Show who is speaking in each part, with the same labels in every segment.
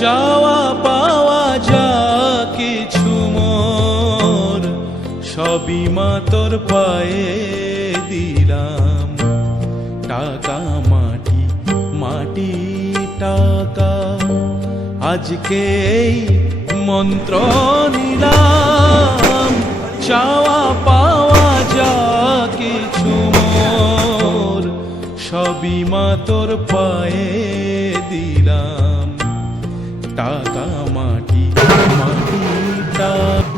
Speaker 1: চাওয়া পাওয়া যা কিছু মোর, সবই মা তোর পায়ে দিলাম। টাকা মাটি মাটি টাকা, আজকে এই মন্ত্র নিলাম। চাওয়া পাওয়া যা কিছু মোর, সবই মা তোর পায়ে দিলাম। টাকা মাটি মাটি টাকা।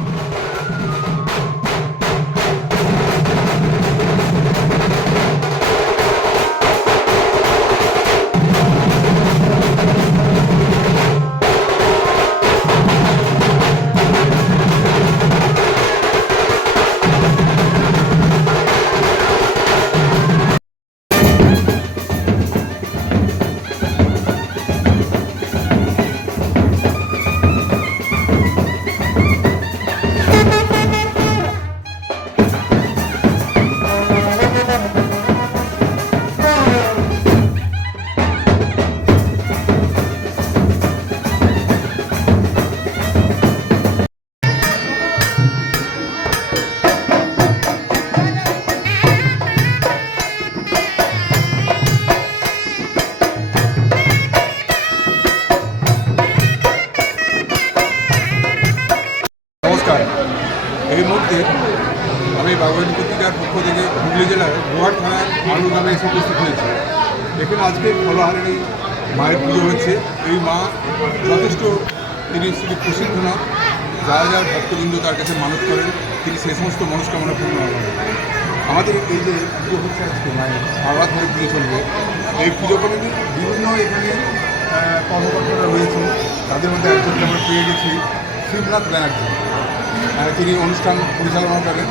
Speaker 2: এখানে আজকে ফলহারিণী মায়ের পুজো হচ্ছে এই মা যথেষ্ট তিনি শুধু প্রসিদ্ধ না যারা যারা ভক্তবৃন্দ তার কাছে মানত করেন, তিনি সেই সমস্ত মনস্কামনা পূর্ণ করেন। আমাদের এই যে পুজো হচ্ছে আজকে মায়ের সারা ধরে পুজো চলবে। এই পুজো কমিটি বিভিন্ন এখানে কর্মকর্তারা রয়েছেন। তাদের মধ্যে একজনকে আমরা পেয়ে গেছি, শিবনাথ ব্যানার্জি। তিনি অনুষ্ঠান পরিচালনা করেন।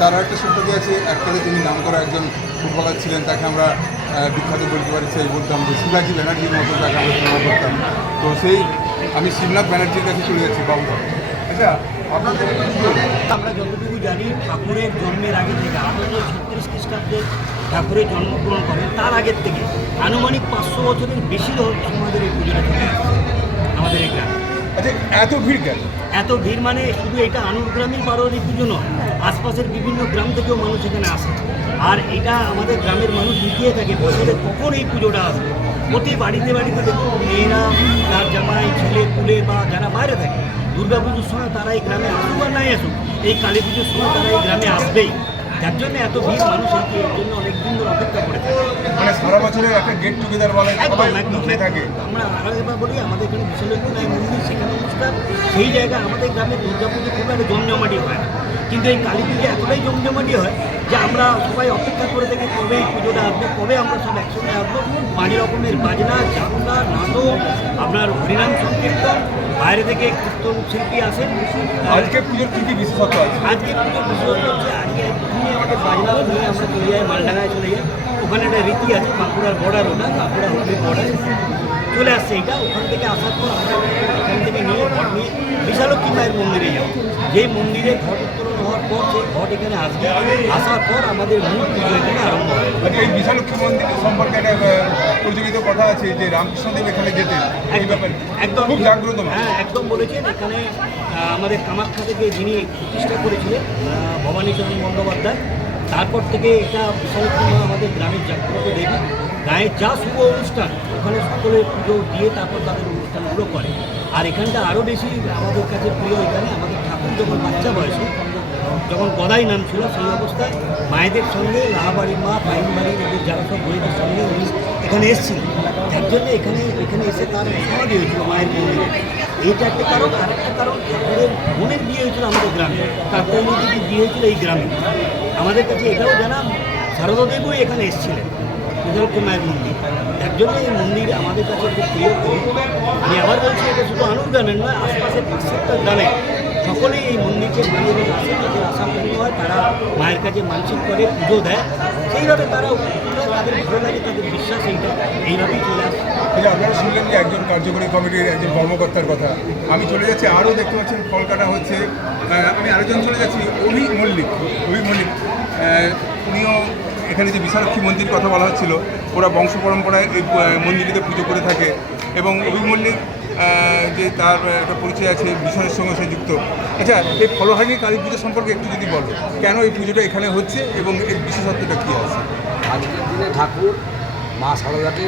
Speaker 2: তার একটা সূত্রটি আছে একটাতে তিনি নাম করা একজন ফুটবলার ছিলেন, তাকে আমরা বিখ্যাত বলতে পারি সেই বলতাম যে শিবাজি ব্যানার্জির মতো তাকে আমরা তুলনা করতাম। তো সেই, আমি শিবনাথ ব্যানার্জির কাছে চলে যাচ্ছি, বাবু। আচ্ছা আপনাদের
Speaker 3: আমরা যতটুকু জানি, ঠাকুরের জন্মের আগে থেকে, আঠারোশো ছত্রিশ খ্রিস্টাব্দে ঠাকুরের জন্মগ্রহণ করেন। তার আগের থেকে আনুমানিক পাঁচশো বছরের বেশি ধরে আমাদের এই পুজোটা আমাদের এই গ্রামে।
Speaker 2: আচ্ছা এত ভিড় কেন?
Speaker 3: এত ভিড় মানে শুধু এটা আনুগ্রামী বারোয়ারি পুজো নয়, আশপাশের বিভিন্ন গ্রাম থেকেও মানুষ এখানে আসে। আর এটা আমাদের গ্রামের মানুষ লুকিয়ে থাকে, বছরে কখন এই পুজোটা আসবে? প্রতি বাড়িতে বাড়িতে দেখুন, মেয়েরা, তার জামাই, ছেলে পুলে বা যারা বাইরে থাকে দুর্গা পুজোর সময় তারা এই গ্রামে আসুক আর নাই আসুক, এই কালী পুজোর সময় তারা এই গ্রামে আসবেই। যার জন্য এত ভিড় মানুষ এর জন্য অনেক দিন ধরে অপেক্ষা করে থাকে।
Speaker 2: মানে সারা বছরের একটা গেট টুগেদার বলে সবাই থাকে।
Speaker 3: আমরা আরও এবার বলি আমাদের এখানে বিশ্বলক্ষ্মী নাই মন্দির সেখানে অনুষ্ঠান। সেই জায়গা আমাদের গ্রামে দুর্গাপুজো খুব একটা জমজমাটি হয় না। কিন্তু এই কালী পুজো এতটাই জমজমাটি হয় যে আমরা সবাই অপেক্ষা করে থাকি কবে এই পুজোটা আসবে কবে আমরা সব একসঙ্গে আসব। পাঁচ রকমের বাজনা যাত্রা নাটক আপনার হরিনাম সংকীর্তন বাইরে থেকে কীর্তন শিল্পী আসেন।
Speaker 2: আজকে পুজোর কী কী বিশেষত্ব আছে?
Speaker 3: আজকে পুজোর বিষয় হচ্ছে আজকে এক্ষুনি আমাদের বাজনা নিয়ে আমরা চলে যাই মালডাঙ্গায় চলে যাই ওখানে একটা রীতি আছে বাঁকুড়ার বর্ডার ওটা বাঁকুড়া হুগলির বর্ডার। চলে আসছে এটা ওখান থেকে আসার পর আমরা ওখান থেকে নিয়ে ঘর নিয়ে বিশালক্ষী মায়ের মন্দিরে যাব। যেই মন্দিরে ঘট উত্তোলন হওয়ার পর সেই ঘট এখানে আসবে আসার পর আমাদের মূল পুজো এখানে আরম্ভ হবে।
Speaker 2: আচ্ছা এই বিশালক্ষী মন্দির সম্পর্কে একটা প্রচলিত কথা আছে যে রামকৃষ্ণদেব এখানে যেতেন। এই ব্যাপারে
Speaker 3: একদম।
Speaker 2: খুব জাগ্রত
Speaker 3: হ্যাঁ একদম বলেছেন এখানে আমাদের কামাখ্যা থেকে যিনি প্রতিষ্ঠা করেছিলেন ভবানীচরণ বন্দ্যোপাধ্যায় তারপর থেকে এটা বিশালক্ষী মা আমাদের গ্রামের জাগ্রত দেবী। গায়ের যা শুভ অনুষ্ঠান ওখানে সকলে পুজো দিয়ে তারপর তাদের অনুষ্ঠানগুলো করে। আর এখানটা আরও বেশি আমাদের কাছে প্রিয় এখানে আমাদের ঠাকুর যখন বাচ্চা বয়সে যখন গদাই নাম ছিল সেই অবস্থায় মায়েদের সঙ্গে, লাহাবাড়ির মা, পাইনবাড়ির এদের যারা সব বইদের সঙ্গে উনি এখানে এসেছিলেন। তার জন্য এখানে এখানে এসে তার সমাধি হয়েছিল মায়ের মন্দিরে। এইটা একটা কারণ। আর একটা কারণ, ঠাকুরের বোনের বিয়ে হয়েছিল আমাদের গ্রামে। তার কৌমদিদির বিয়ে হয়েছিল এই গ্রামে। আমাদের কাছে এটাও জানা সারদা দেবী এখানে এসেছিলেন বিজলপুর মায়ের মন্দির। তার জন্য এই মন্দির আমাদের কাছে খুব প্রিয়। আমি আবার বলছি, এটা শুধু আনুগ্রামের নয়, আশপাশের প্রত্যেকটা গ্রামে সকলেই এই মন্দিরকে মানে এবং আসে তাদের আশা পূর্ণ হয় তারা মায়ের কাছে মানসিক করে পুজো দেয়। সেইভাবে তারা তাদের ভালো লাগে তাদের বিশ্বাস এইটা এইভাবেই চলে আসে।
Speaker 2: আপনারা শুনলেন যে একজন কার্যকরী কমিটির একজন কর্মকর্তার কথা। আমি চলে যাচ্ছি আরও দেখতে পাচ্ছেন কলকাতা হচ্ছে আমি আরেকজন চলে যাচ্ছি অভি মল্লিক অভি মল্লিক। উনিও এখানে যে বিশালক্ষী মন্দির কথা বলা হচ্ছিল ওরা বংশ পরম্পরায় এই আহ, মন্দিরেতে পুজো করে থাকে। এবং অভি মল্লিক যে তার একটা পরিচয় আছে মিশনের সঙ্গে সে যুক্ত। আচ্ছা এই ফলহারি কালী পুজো সম্পর্কে একটু যদি বলো, কেন এই পুজোটা এখানে হচ্ছে এবং এর বিশেষত্বটা কী আছে?
Speaker 4: আজকের দিনে ঠাকুর মা সারদাকে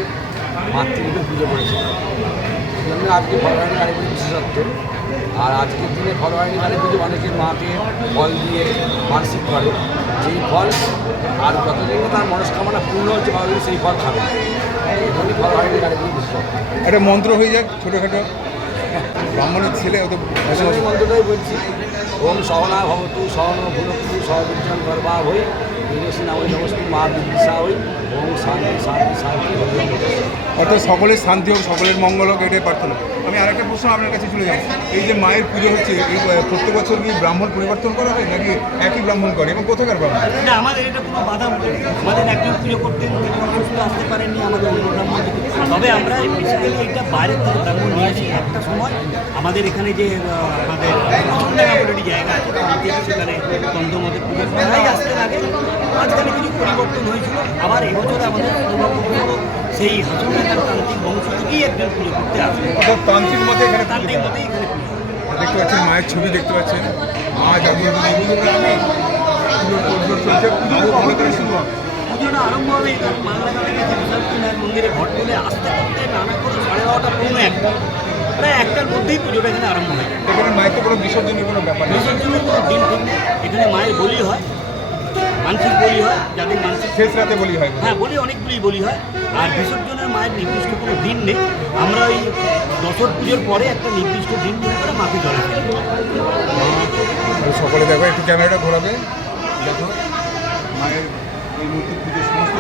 Speaker 4: মাতৃরূপে পুজো করেছিল এই জন্য আজকে কালী পুজো বিশেষত্ব আর আজকের দিনে ফলহারি কালী পুজো অনেকে মাকে ফল দিয়ে মানসিক করে। যেই ফল আর যতদিন তার মনস্কামনা পূর্ণ হচ্ছে ভাবে সেই ফল খাবে। এই ফলহারি কালী পুজো বিশেষত্ব
Speaker 2: একটা মন্ত্র হয়ে যাক ছোটোখাটো। ব্রাহ্মণের ছেলে অত
Speaker 4: মন্ত্রটাই বলছি। ওম সহনা ভবতু সহন ভুলক্তু সহবিজ্ঞান গর্বা হই নাম নমস্তি মা বিদিশা হই ওম শান্তি শান্তি শান্তি হরি ওম তৎসৎ।
Speaker 2: অর্থাৎ সকলের শান্তি হোক সকলের মঙ্গল হোক এটাই প্রার্থনা। আমি আরেকটা প্রশ্ন আপনার কাছে চলে যাই। এই যে মায়ের পুজো হচ্ছে এই প্রত্যেক বছর কি ব্রাহ্মণ পরিবর্তন করা হয় নাকি একই ব্রাহ্মণ করে? এবং কোথাকার ব্রাহ্মণ?
Speaker 3: না আমাদের এটা কোনো বাধা মনে নেই। আমাদের একজন পুজো করতেন তিনি অসুস্থ আসতে পারেননি আমাদের অন্য ব্রাহ্মণ। তবে আমরা বেসিক্যালি এটা বাইরের থেকে ব্রাহ্মণ নিয়েছি একটা সময়। আমাদের এখানে যে অলরেডি জায়গা আছে সেখানে আসতে লাগে মাঝখানে কিছু পরিবর্তন হয়েছিল আবার এবছর আমাদের সেই হাসনাকার তান্ত্রিক বংশ একজন পুজো করতে আসবে
Speaker 2: তান্ত্রিক মতে এখানে
Speaker 3: তান্ত্রিক এখানে
Speaker 2: দেখতে পাচ্ছেন মায়ের ছবি দেখতে পাচ্ছেন মা
Speaker 3: আরম্ভ হবে। বিশাল মন্দিরে ঘট তুলে আসতে করতে নানা করে সাড়ে বারোটা পৌনে একটার মধ্যেই পুজোটা এখানে আরম্ভ হয়।
Speaker 2: এখানে মায়ের তো কোনো বিসর্জনের কোনো ব্যাপার
Speaker 3: বিসর্জনের কোনো দিন ঠিক এখানে মায়ের বলি হয় মানসিক বলি হয় যাদের মানসিক
Speaker 2: শেষ রাতে বলি হয়।
Speaker 3: হ্যাঁ বলি অনেকগুলি বলি হয়। আর বিসর্জনের মায়ের নির্দিষ্ট কোনো দিন নেই। আমরা ওই দশর পুজোর পরে একটা নির্দিষ্ট দিন দিন করে মাকে জলে ফেলি
Speaker 2: সকলে দেখো একটু ক্যামেরাটা ঘোরাবে। দেখো মায়ের এই মূর্তি পুজো সমস্ত